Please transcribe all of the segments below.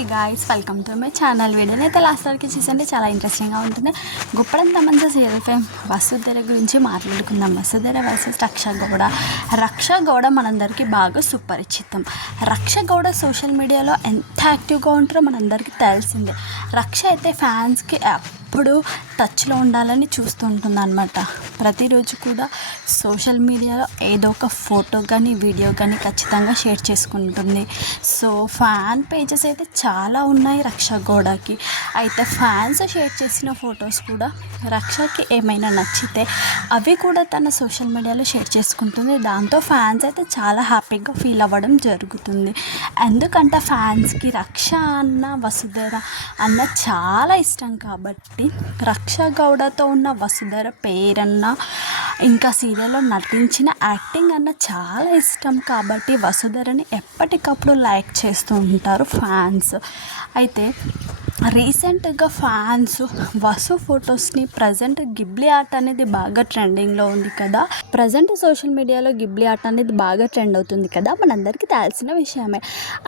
Hi guys, welcome to my channel. వీడియోని అయితే last వరకు చూసంటే చాలా ఇంట్రెస్టింగ్గా ఉంటుంది. గొప్పడంత మంచి సీరియల్ ఫేమ్ వసుధర గురించి మాట్లాడుకుందాం. వసుధర వర్సెస్ రక్ష గౌడ మనందరికీ బాగా సుపరిచితం. రక్ష గౌడ సోషల్ మీడియాలో ఎంత యాక్టివ్గా ఉంటారో మనందరికీ తెలిసిందే. రక్ష అయితే ఫ్యాన్స్కి ఎప్పుడు టచ్లో ఉండాలని చూస్తూ ఉంటుంది అనమాట. ప్రతిరోజు కూడా సోషల్ మీడియాలో ఏదో ఒక ఫోటో కానీ వీడియో కానీ ఖచ్చితంగా షేర్ చేసుకుంటుంది. సో ఫ్యాన్ పేజెస్ అయితే చాలా ఉన్నాయి రక్ష గౌడకి. అయితే ఫ్యాన్స్ షేర్ చేసిన ఫొటోస్ కూడా రక్షకి ఏమైనా నచ్చితే అవి కూడా తన సోషల్ మీడియాలో షేర్ చేసుకుంటుంది. దాంతో ఫ్యాన్స్ అయితే చాలా హ్యాపీగా ఫీల్ అవ్వడం జరుగుతుంది. ఎందుకంటే ఫ్యాన్స్కి రక్ష అన్న వసుధర అన్న చాలా ఇష్టం కాబట్టి రక్ష గౌడతో ఉన్న వసుధర పేరన్న ఇంకా సీరియల్లో నటించిన యాక్టింగ్ అన్న చాలా ఇష్టం కాబట్టి వసుధరని ఎప్పటికప్పుడు లైక్ చేస్తూ ఉంటారు ఫ్యాన్స్. అయితే రీసెంట్గా ఫ్యాన్స్ వసు ఫొటోస్ని ప్రజెంట్ గిబ్లీ ఆర్ట్ అనేది బాగా ట్రెండింగ్లో ఉంది కదా. ప్రజెంట్ సోషల్ మీడియాలో గిబ్లీ ఆర్ట్ అనేది బాగా ట్రెండ్ అవుతుంది కదా, మనందరికీ తెలిసిన విషయమే.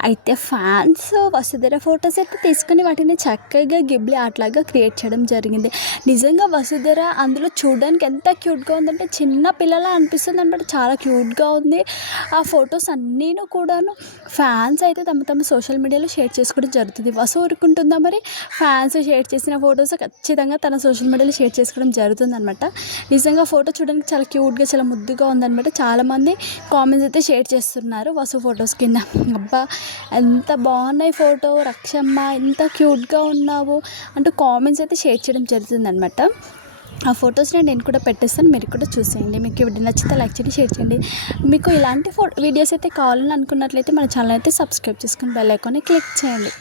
అయితే ఫ్యాన్స్ వసుధర ఫొటోస్ అయితే తీసుకుని వాటిని చక్కగా గిబ్లీ ఆర్ట్ లాగా క్రియేట్ చేయడం జరిగింది. నిజంగా వసుధర అందులో చూడడానికి ఎంత క్యూట్గా ఉందంటే చిన్న పిల్లలా అనిపిస్తుంది అనమాట. చాలా క్యూట్గా ఉంది. ఆ ఫొటోస్ అన్నీను కూడాను ఫ్యాన్స్ అయితే తమ సోషల్ మీడియాలో షేర్ చేసుకోవడం జరుగుతుంది. వసు ఊరుకుంటుందా మరి? ఫ్యాన్స్ షేర్ చేసిన ఫొటోస్ ఖచ్చితంగా తన సోషల్ మీడియాలో షేర్ చేసుకోవడం జరుగుతుంది అనమాట. నిజంగా ఫోటో చూడడానికి చాలా క్యూట్గా చాలా ముద్దుగా ఉందన్నమాట. చాలామంది కామెంట్స్ అయితే షేర్ చేస్తున్నారు వసు ఫొటోస్ కింద. అబ్బా ఎంత బాగున్నాయి ఫోటో, రక్షమ్మ ఎంత క్యూట్గా ఉన్నావు అంటూ కామెంట్స్ అయితే షేర్ చేయడం జరుగుతుంది అనమాట. ఆ ఫొటోస్ని నేను కూడా పెట్టేస్తాను, మీరు కూడా చూసేయండి. మీకు వీడియో నచ్చితే లైక్ చేయండి, షేర్ చేయండి. మీకు ఇలాంటి వీడియోస్ అయితే కావాలని అనుకున్నట్లయితే మన ఛానల్ అయితే సబ్స్క్రైబ్ చేసుకుని బెల్ ఐకాన్ని క్లిక్ చేయండి.